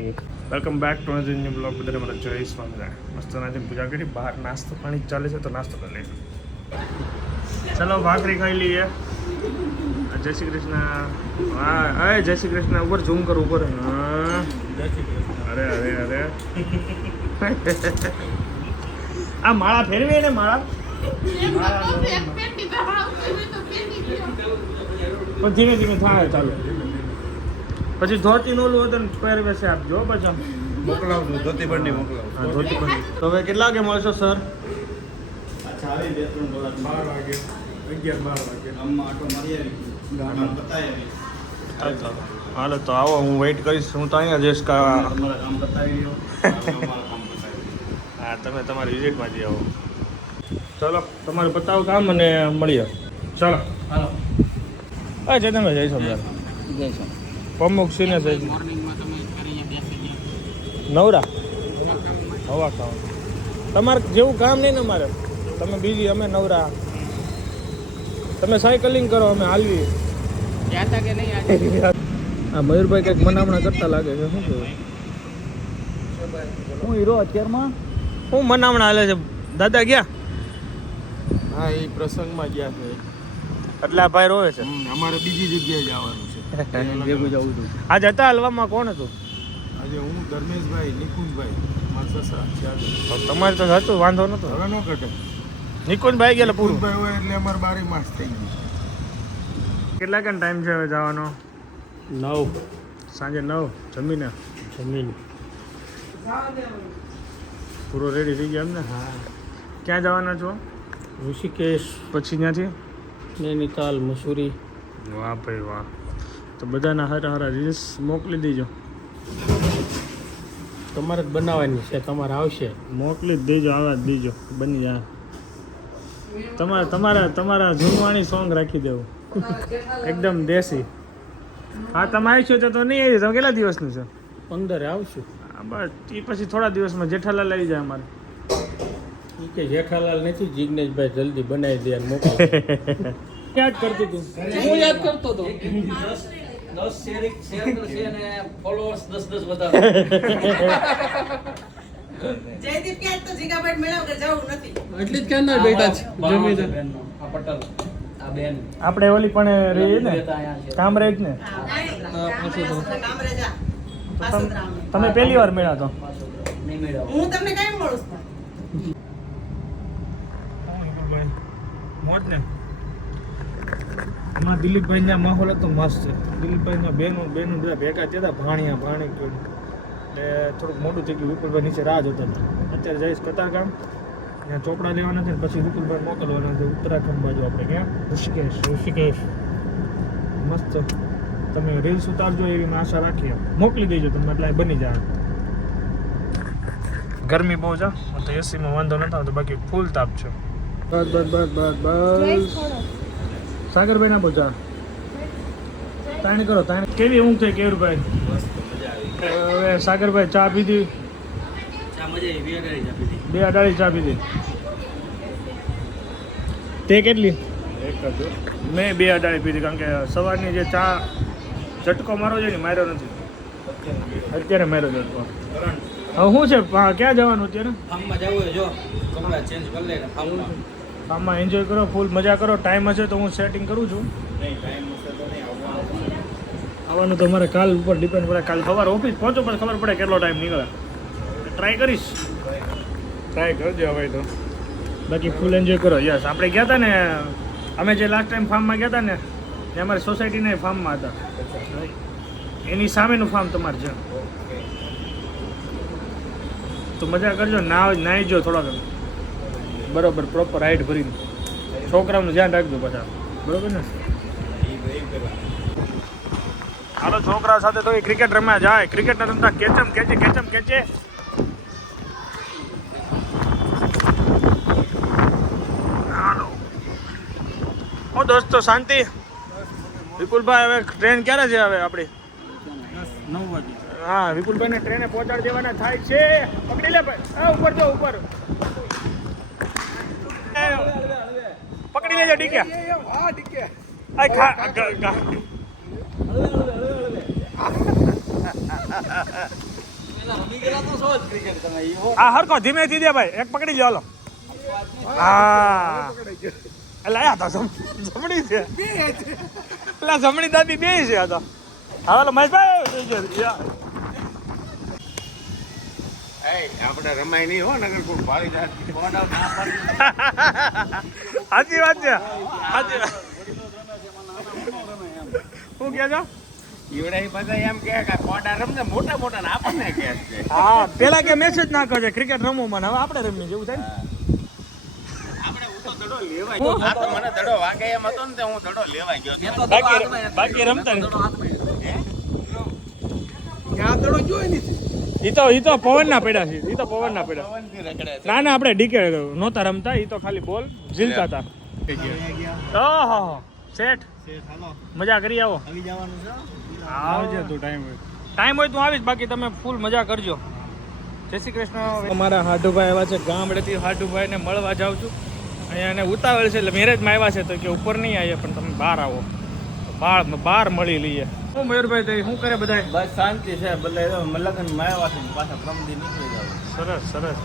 Morning welcome back to another new blog. બધાને મારા જય સ્વામિનારાયણ. મસ્ત નાથી પૂજા કરી, બહાર નાસ્તો પાણી ચાલે છે તો નાસ્તો કરી લઈએ. ચલો ભાખરી ખાઈ લઈએ. જય શ્રી કૃષ્ણ. હા જય શ્રી કૃષ્ણ. ઉપર ઝૂમ કરો ઉપર. હા અરે અરે અરે આ માળા ફેરવી ને માળા પણ ધીમે ધીમે થાય ચાલુ. પછી ધોતી નું ઓલું હતું પહેરવેશે આપજો પછી મોકલાવજો, ધોતી બંડી મોકલાવજો. હા ધોતી બંડી. તો હવે કેટલા વાગે મળશો સર? 12 વાગે 11-12 વાગે ગામમાં આટો મારી આવી, ગામ બતાવી આવી. હાલો તો આવો, હું વેઇટ કરીશ. હું તો અહીંયા જઈશ. તમારા ગામ બતાવી રહ્યો, અમારા ગામ બતાવી. હા તમે તમારી વિઝિટમાં જઈ આવો. ચલો તમારે બતાવો કામ અને મળીએ. ચાલો હાલો. હા ચેતનભાઈ જઈશું સર. જઈશું. પ્રમુખ સિને છે નવરા હવા ખાવા. તમારે જેવું કામ નહીં ને અમારે. તમે બીજી, અમે નવરા. તમે સાયકલિંગ કરો, અમે હાલવી. હા મયુરભાઈ કંઈક મનામણા કરતા લાગે છે. શું કહેવું? હું હીરો અત્યારમાં. હું મનામણા હાલે છે? દાદા ગયા? હા, એ પ્રસંગમાં ગયા છે. એટલે આ ભાઈ રોવે છે. અમારે બીજી જગ્યાએ જવાનું છે. ભેગું જવું હતું. આજે હતા હલવામાં કોણ હતું? આજે હું, ધર્મેશભાઈ, નિકુંજભાઈ, મારા સસરા છે. તમારે તો હતું, વાંધો નતો. હવે ન ઘટે. નિકુંજભાઈ ગયા પૂરું. નિકુંજભાઈ હોય એટલે અમારે 12 માસ થઈ ગયું. કેટલા કન ટાઈમ છે હવે જવાનો? 9. સાંજે 9 જમીને જમીન પૂરો રેડી થઈ ગયા એમ ને? હા. ક્યાં જવાના છો? ઋષિકેશ, પછી ત્યાંથી નૈનીતાલ, મસૂરી. વાહ ભાઈ વાહ. તો બધાના હારા હારા રીલ્સ મોકલી દેજો. તમારે જ બનાવવાની છે, તમારે આવશે. મોકલી જ દેજો, આવા જ દેજો, બની જાય. તમારા જૂનવાણી સોંગ રાખી દેવું એકદમ દેશી. હા તમે આવીશું તો નહીં આવી. તમે કેટલા દિવસનું છે? 15 આવશું. હા બસ એ પછી થોડા દિવસમાં જેઠાલાલ આવી જાય અમારે. ઈ કે જેઠાલાલ નથી, જિગ્નેશભાઈ જલ્દી બનાવી દે અને મોકલી. યાદ કરતી તું? હું યાદ કરતો હતો. 10 શેર કરશે અને ફોલોઅર્સ 10 વધારે. જયદીપ ક્યાં તો જીગાભાઈ મેળાવ કે જવું નથી. એટલી જ ક્યાં ના બેઠા છે જમી છે. આ પટેલ, આ બેન આપણે ઓલી પણ રહી ને કામરેજ ને. તમે પહેલી વાર મળ્યા તો? નહીં મેળવ. હું તમને કઈ મળું છું? મોજ ને. એમાં દિલીપભાઈ ના માહોલ હતો મસ્ત. દિલીપભાઈ ના બેનો બધા ભેગા થયા હતા. ભાણી એટલે થોડુંક મોટું થઈ ગયું. વિપુલભાઈ નીચે રાહ જોતા હતા. અત્યારે જઈશ કતારગામ, ત્યાં ચોપડા લેવાના છે ને પછી વિપુલભાઈ મોકલવાના છે ઉત્તરાખંડ બાજુ. આપણે ક્યાં? ઋષિકેશ મસ્ત. તમે રીલ્સ ઉતારજો એવી મેં આશા રાખીએ. મોકલી દેજો તમે, એટલે બની જાય. ગરમી બહુ છે તો એસીમાં વાંધો નથી આવતો, બાકી ફૂલ તાપ છે. બસ સાગરભાઈ ના બોચા તાણી કરો. તાણી કેવી ઊંઘ થઈ કેવુરભાઈ? હવે સાગરભાઈ ચા પીધી? ચા મજા આવી. 2 અડાળી ચા પીધી. તે કેટલી? એક જ. મેં 2 અડાળી પીધી, કારણ કે સવારની જે ચા ઝટકો મારો છે ને માર્યો નથી. અત્યારે માર્યો ઝટકો. હવે શું છે, ક્યાં જવાનું અત્યારે? ફાર્મમાં જવું હોય, જો કપડા ચેન્જ કરી લે ને ફાર્મમાં. આમાં એન્જોય કરો, ફૂલ મજા કરો. ટાઈમ હશે તો હું સેટિંગ કરું છું. નહીં, ટાઈમ હશે તો નહીં આવવાનું તો મારે કાલ ઉપર ડિપેન્ડ કરે. કાલ સવારે ઓફિસ પહોંચો પછી ખબર પડે કેટલો ટાઈમ નીકળે. ટ્રાય કરીશ. ટ્રાય કરજો હવે તો. બાકી ફૂલ એન્જોય કરો. યસ, આપણે ગયા હતા ને, અમે જે લાસ્ટ ટાઈમ ફાર્મમાં ગયા હતા ને, એ અમારી સોસાયટીના ફાર્મમાં હતા. એની સામેનું ફાર્મ તમારે છે. તો મજા કરજો. નાહી જો થોડાક બરોબર, પ્રોપર હાઈટ ભરીને. છોકરાઓનું ધ્યાન રાખજો બધા, બરોબર ને? હાલો છોકરા સાથે તો ક્રિકેટ રમ્યા જાય. ક્રિકેટના રમતા કેચમ કેચે. હાલો ઓ દોસ્તો, શાંતિ. વિપુલભાઈ હવે ટ્રેન ક્યારે છે હવે આપણી? 9 વાગે. હા વિપુલભાઈને ટ્રેને પહોંચાડી દેવાના થાય છે. પકડી લે ભાઈ. ઉપર જો ઉપર. પકડી લેજો ડીકે. રમી ગયેલા તો છો જ ક્રિકેટ તમે ઈ હો. આ હરખો ધીમેથી દે ભાઈ, એક પકડી લ્યો હાલો. હા એટલે આ તો જમણી છે, એટલે જમણી દાદી બે છે આ તો. હાલો મહેશભાઈ જઈ ગયો. આપણે રમાય નહીં હો, નગર કોઈ ભાળી જાય. સાચી વાત છે, સાચી વાત. શું કહે છો? ઈવડે બધા એમ કે પોડા રમને મોટા મોટા ને આપણને કે છે. હા પેલા કે મેસેજ ના કરજે ક્રિકેટ રમવું મને, હવે આપણે રમીએ જેવું થાય ને. આપણે હું તો દડો લેવા ગયો. આ તો મને દડો વાગે એમ હતો ને તે હું દડો લેવા ગયો. મેં તો બાકી રમતા ને. ત્યાં દડો જોઈ નથી. ઈ તો પવન ના પડ્યા છે, ઈ તો પવન ના પડ્યા. પવનથી રખડે છે. ના આપણે ડીકે નહોતા રમતા, ઈ તો ખાલી બોલ ઝીલતા હતા. ઓહો શેઠ મજા કરી આવો. આવી જવાનું છે. આવજે તું ટાઈમ હોય તું આવીશ, બાકી તમે ફૂલ મજા કરજો. જય શ્રી કૃષ્ણ. અમારા હાડુભાઈ આવ્યા છે ગામડેથી, હાડુભાઈને મળવા જાઉં છું. અહીંયા એને ઉતાવળ છે એટલે મેરેજમાં આવ્યા છે તો કે ઉપર નહીં આવીએ પણ તમે બહાર આવો, બહાર મળી લઈએ. શું મયુરભાઈ તો શું કરે બધાય? બસ શાંતિ છે. બધા મલગન માયા છે પાછા પ્રમદી નીકળી જાવ. સરસ સરસ.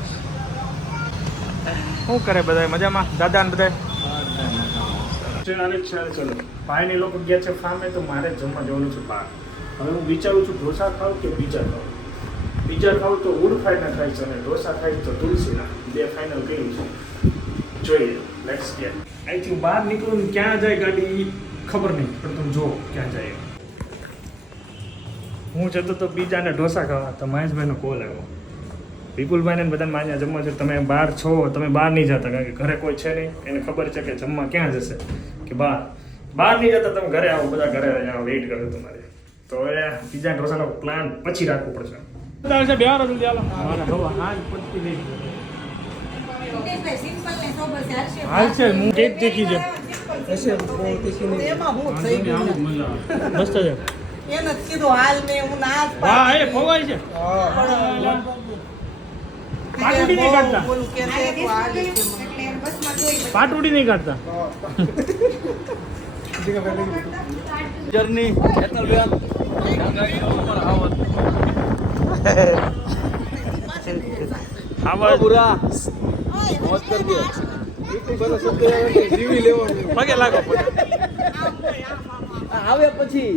શું કરે બધાય મજામાં? દાદા ને બધાય? ચલો ભાઈની લોકો ગયા છે ફાર્મે તો મારે જમવા જવાનું છે બહાર. હવે હું વિચારું છું ઢોસા ખાઉં કે પિઝા ખાઉં. પિઝા ખાઉં તો વુડ ફાઈના થાય છે અને ઢોસા ખાઈ તો તુલસીના. બે ફાઇનલ કર્યું છે, જોઈએ લેટ્સ ગેટ. અહીંથી બહાર નીકળું ને ક્યાં જાય ગાડી ખબર નહીં, પણ તમે જુઓ ક્યાં જાય. હું જતો તો પિઝા અને ઢોસા ખાવા તો મહેશભાઈનો કોલ આવ્યો. વિપુલભાઈને બધાને માન્યા જમવા છે, તમે બહાર છો, તમે બહાર નહીં જતા કારણ કે ઘરે કોઈ છે નહીં. એને ખબર છે કે જમવા ક્યાં જશે, કે બહાર નહીં જતા, તમે ઘરે આવો, બધા ઘરે અહીંયા વેઇટ કરે તમારે. તો હવે પિઝા ઢોસાનો પ્લાન પછી રાખવું પડશે. બે વાર જલ્દી હાલો. હાલ પતી નહીં. દિનેશભાઈ, સિમ્પલ ને સોબર છે. હાલ છે હું કેક દેખી છે એમાં હું થઈ ગયું ને. મસ્ત છે. એને જ કીધું હાલ મેં હું ના જ હા એ ફોવાય છે. પાટુડી નહીં કાઢતા, બોલું કે છે તું હાલ જ કે મને. પાટુડી નહીં કાઢતા. જર્ની હેતલ બેન આવા પૂરા મોજ કરજો. જીવી લેવાનું. પગે લાગો પગે. આવે પછી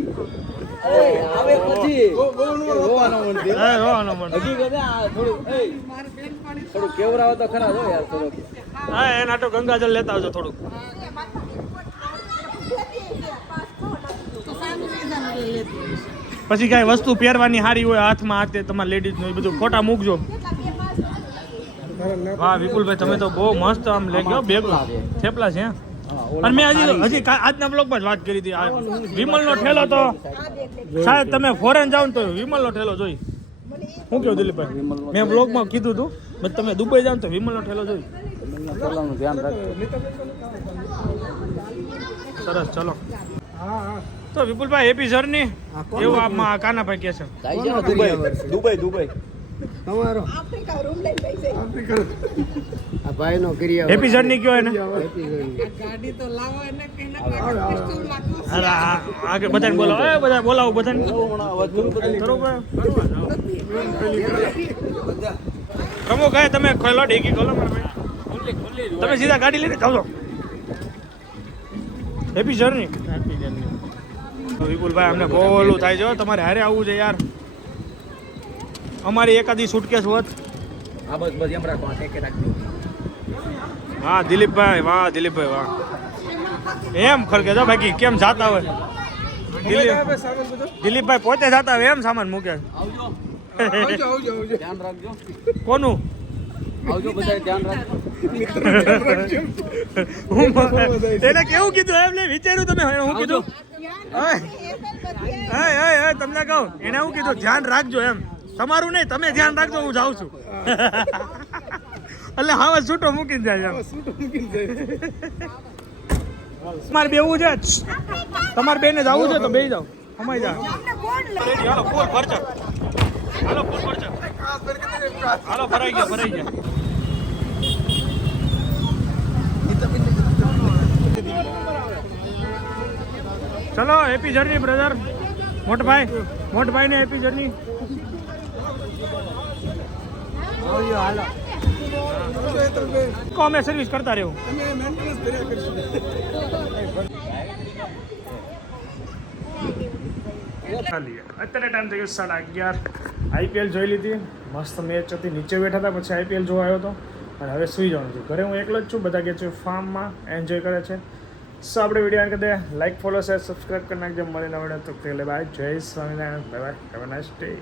આવે પછી રોવાનો મન થયો. હા રોવાનો મન. હકીકત આ થોડું થોડું કેવરાવો તો ખરા જો યાર થોડુંક. હા એ નાટો ગંગાજળ લેતા આવજો થોડુંક. પછી કાંઈ વસ્તુ પહેરવાની સારી હોય હાથમાં, હાથે તમારા લેડીઝનું એ બધું ફોટા મૂકજો. વાહ વિપુલભાઈ તમે તો બહુ મસ્ત આમ લઈ ગયો બેગ થેપલા છે. અને મેં હજી આજના બ્લોગમાં જ વાત કરી હતી, આ વિમલનો ઠેલો તો શાયદ તમે ફોરેન જાઓ ને તો વિમલનો ઠેલો જોઈ. શું કેવું દિલીપભાઈ? મેં બ્લોગમાં કીધું હતું બસ તમે દુબઈ જાઓ ને તો વિમલનો ઠેલો જોઈ. ધ્યાન રાખજો. સરસ ચલો. તો વિપુલભાઈ હેપી જર્ની એવું આમાં કાનાભાઈ કહે છે. જાય છે ને દુબઈ તમારો આફ્રિકા રૂમ લઈને બેસી જાય. આ ભાઈનો ક્રિયા હેપી જર્ની કયો એને. ગાડી તો લાવો એને કઈ ના પિસ્તોલ નાખો. અરે આગળ બધાને બોલાવો, એ બધા બોલાવો બધાને. બરોબર રમો કાંઈ તમે ખોલો ઢેકી ખોલો મારા ભાઈ. તમે સીધા ગાડી લઈને જાઓ છો. Happy journey. વિપુલભાઈ અમને બહુ ઓલું થાય છે હો, તમારે હારે આવવું છે યાર. અમારી એકાદી સુટકેસ હોત. આ બસ બસ એમ રાખો ટેકે રાખજો. વાહ દિલીપભાઈ, વાહ દિલીપભાઈ, વાહ. એમ ખરકે જો બાકી કેમ જાતા હોય દિલીપભાઈ પોતે જાતા હોય એમ સામાન મૂકે. આવજો ધ્યાન રાખજો. કોનું? આવજો બધા ધ્યાન રાખજો. એને કેવું કીધું એમ લે વિચાર્યું તમે? હું કીધું તમને કહું એને હું કીધું ધ્યાન રાખજો એમ. તમારું નહીં, તમે ધ્યાન રાખજો, હું જાઉં છું. એટલે હા છૂટો મૂકીને જાય એમ. તમારે બેવું છે, તમારે બેને જવું છે તો બે જાઓ, અમાય જાઓ. હાલો ફૂલ ભરચક, હાલો ફૂલ ભરચક, હાલો ભરાઈ ગયા. ચલો હેપી જર્ની બ્રધર. મોટભાઈ ને હેપી જર્ની. કો અમે સર્વિસ કરતા રહેવું ખાલી અત્યારે ટાઈમ થઈ ગયો 11:30 આઈપીએલ જોઈ લીધી મસ્ત મેચ હતી નીચે બેઠા હતા પછી આઈપીએલ જોવા આવ્યો હતો અને હવે સુઈ જવાનું છે ઘરે હું એકલો જ છું બધા કે છે ફાર્મમાં એન્જોય કરે છે સો આપણે વિડીયો કરી દે લાઈક ફોલો શેર સબસ્ક્રાઈબ કરી નાખજો મળીને આવડે તો બાય જય Swaminarayan bye bye have a nice day